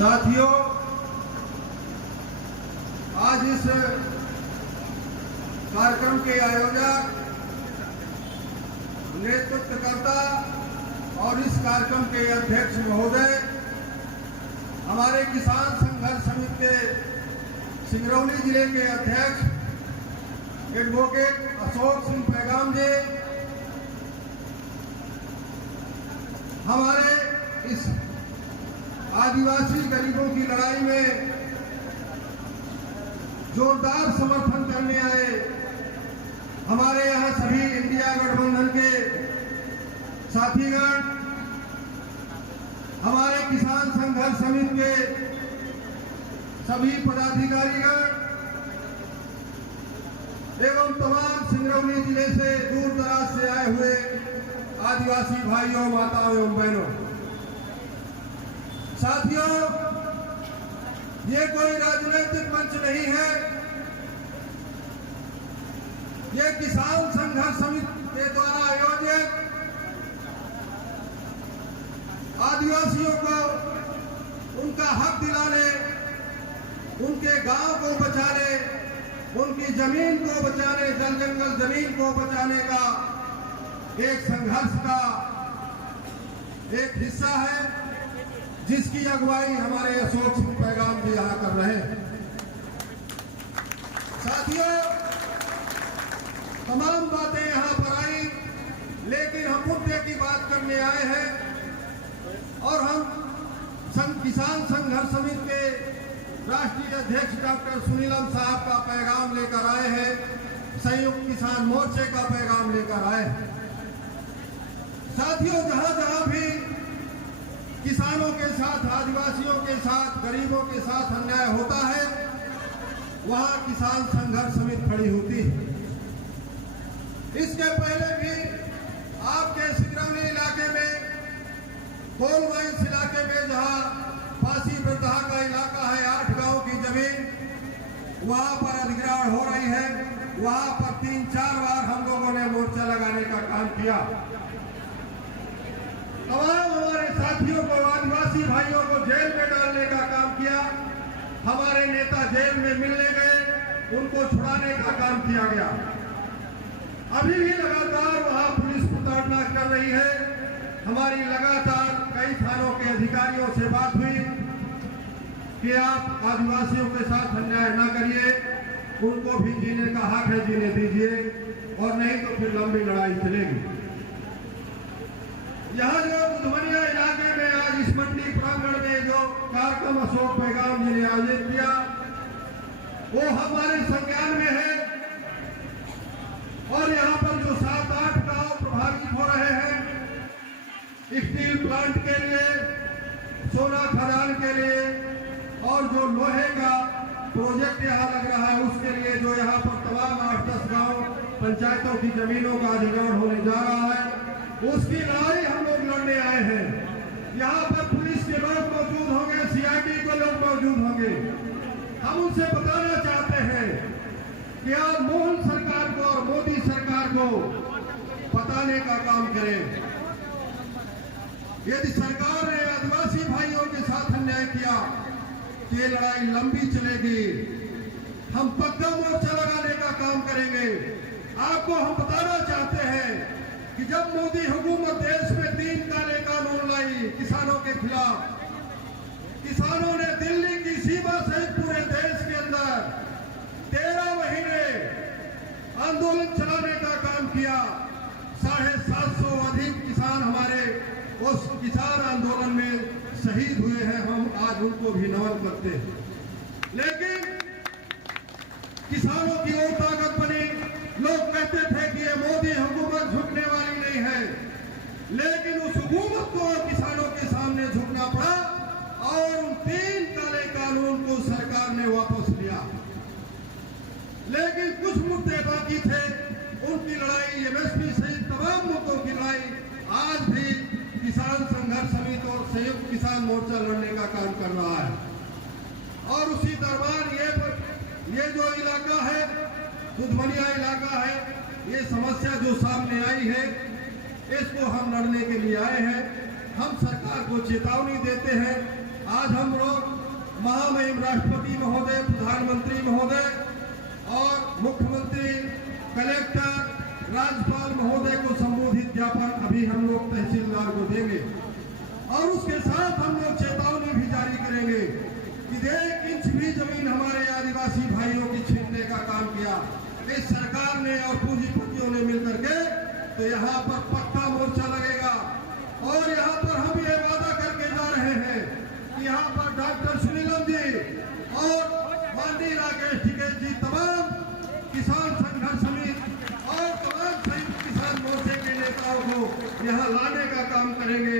साथियों, आज इस कार्यक्रम के आयोजक, नेतृत्वकर्ता और इस कार्यक्रम के अध्यक्ष महोदय, हमारे किसान संघर्ष समिति के सिंगरौली जिले के अध्यक्ष एडवोकेट अशोक सिंह पैगाम जी, हमारे इस आदिवासी गरीबों की लड़ाई में जोरदार समर्थन करने आए हमारे यहाँ सभी इंडिया गठबंधन के साथीगण, हमारे किसान संघर्ष समिति के सभी पदाधिकारीगण एवं तमाम सिंगरौली जिले से दूर दराज से आए हुए आदिवासी भाइयों, माताओं एवं बहनों, साथियों, ये कोई राजनीतिक मंच नहीं है। ये किसान संघर्ष समिति के द्वारा आयोजित आदिवासियों को उनका हक दिलाने, उनके गांव को बचाने, उनकी जमीन को बचाने, जल जंगल जमीन को बचाने का एक संघर्ष का एक हिस्सा है, जिसकी अगुवाई हमारे अशोक सिंह पैगाम जी यहाँ कर रहे हैं। साथियों, तमाम बातें यहाँ पर आई, लेकिन हम मुद्दे की बात करने आए हैं और हम किसान संघर्ष समिति के राष्ट्रीय अध्यक्ष डॉक्टर सुनीलम साहब का पैगाम लेकर आए हैं, संयुक्त किसान मोर्चे का पैगाम लेकर आए हैं। साथियों, जहां जहां भी किसानों के साथ, आदिवासियों के साथ, गरीबों के साथ अन्याय होता है, वहां किसान संघर्ष समिति खड़ी होती है। इसके पहले भी आपके सिंगरौली इलाके में, कोल माइंस इलाके में, जहां फांसी वृद्धा का इलाका है, 8 गांव की जमीन, वहां पर अधिग्रहण हो रही है। वहां पर 3-4 बार हम लोगों ने मोर्चा लगाने का काम किया। तमाम हमारे साथियों को, आदिवासी भाइयों को जेल में डालने का काम किया। हमारे नेता जेल में मिलने गए, उनको छुड़ाने का काम किया गया। अभी भी लगातार वहां पुलिस प्रताड़ना कर रही है। हमारी लगातार कई थानों के अधिकारियों से बात हुई कि आप आदिवासियों के साथ अन्याय न करिए, उनको भी जीने का हक है, जीने दीजिए, और नहीं तो फिर लंबी लड़ाई चलेगी। यहाँ जो बुधवनिया इलाके में आज इस मंडी प्रांगण में जो कार्यक्रम अशोक पैगाम जी ने आयोजित किया, वो हमारे संज्ञान में है। और यहाँ पर जो 7-8 गांव प्रभावित हो रहे हैं, स्टील प्लांट के लिए, सोना खदान के लिए, और जो लोहे का प्रोजेक्ट यहाँ लग रहा है उसके लिए, जो यहाँ पर तमाम 8-10 गांव पंचायतों की जमीनों का अधिग्रहण होने जा रहा है, उसकी लड़ाई हम लोग लड़ने आए हैं। यहाँ पर पुलिस के लोग मौजूद होंगे, सीआईडी के लोग मौजूद होंगे। हम उनसे बताना चाहते हैं कि आप मोहन सरकार को और मोदी सरकार को बताने का काम करें। यदि सरकार ने आदिवासी भाइयों के साथ अन्याय किया, ये लड़ाई लंबी चलेगी। हम पक्का मोर्चा लगाने का काम करेंगे। आपको हम बताना चाहते हैं कि जब मोदी हुकूमत देश में 3 काले कानून लाई किसानों के खिलाफ, किसानों ने दिल्ली की सीमा सहित पूरे देश के अंदर 13 महीने आंदोलन चलाने का काम किया। 750 अधिक किसान हमारे उस किसान आंदोलन में शहीद हुए हैं। हम आज उनको भी नमन करते हैं। लेकिन किसानों की और ताकत बनी। लोग कहते थे कि ये मोदी हुकूमत झुकने वाली नहीं है, लेकिन उस हुकूमत को किसानों के सामने झुकना पड़ा और उन 3 काले कानून को सरकार ने वापस लिया। लेकिन कुछ मुद्दे बाकी थे, उनकी लड़ाई, एमएसपी सहित तमाम मुद्दों की लड़ाई आज भी किसान संघर्ष समिति और संयुक्त किसान मोर्चा लड़ने का काम कर रहा है। और उसी दरबार ये जो इलाका है, बुधवनिया इलाका है, ये समस्या जो सामने आई है, इसको हम लड़ने के लिए आए हैं। हम सरकार को चेतावनी देते हैं, आज हम लोग महामहिम राष्ट्रपति महोदय, प्रधानमंत्री महोदय और मुख्यमंत्री, कलेक्टर, राज्यपाल महोदय को संबोधित ज्ञापन अभी हम लोग तहसीलदार को देंगे और उसके साथ हम लोग चेतावनी भी जारी करेंगे कि 1 इंच भी जमीन हमारे आदिवासी भाइयों की छीनने का काम किया इस सरकार ने और पूंजीपतियों ने मिलकर के, तो यहाँ पर पक्का मोर्चा लगेगा। और यहाँ पर हम ये वादा करके जा रहे हैं कि यहाँ पर डॉक्टर सुनीलम जी और माननीय राकेश टिकैत जी तमाम किसान संघर्ष समिति और तमाम संयुक्त किसान मोर्चे के नेताओं को यहाँ लाने का काम करेंगे।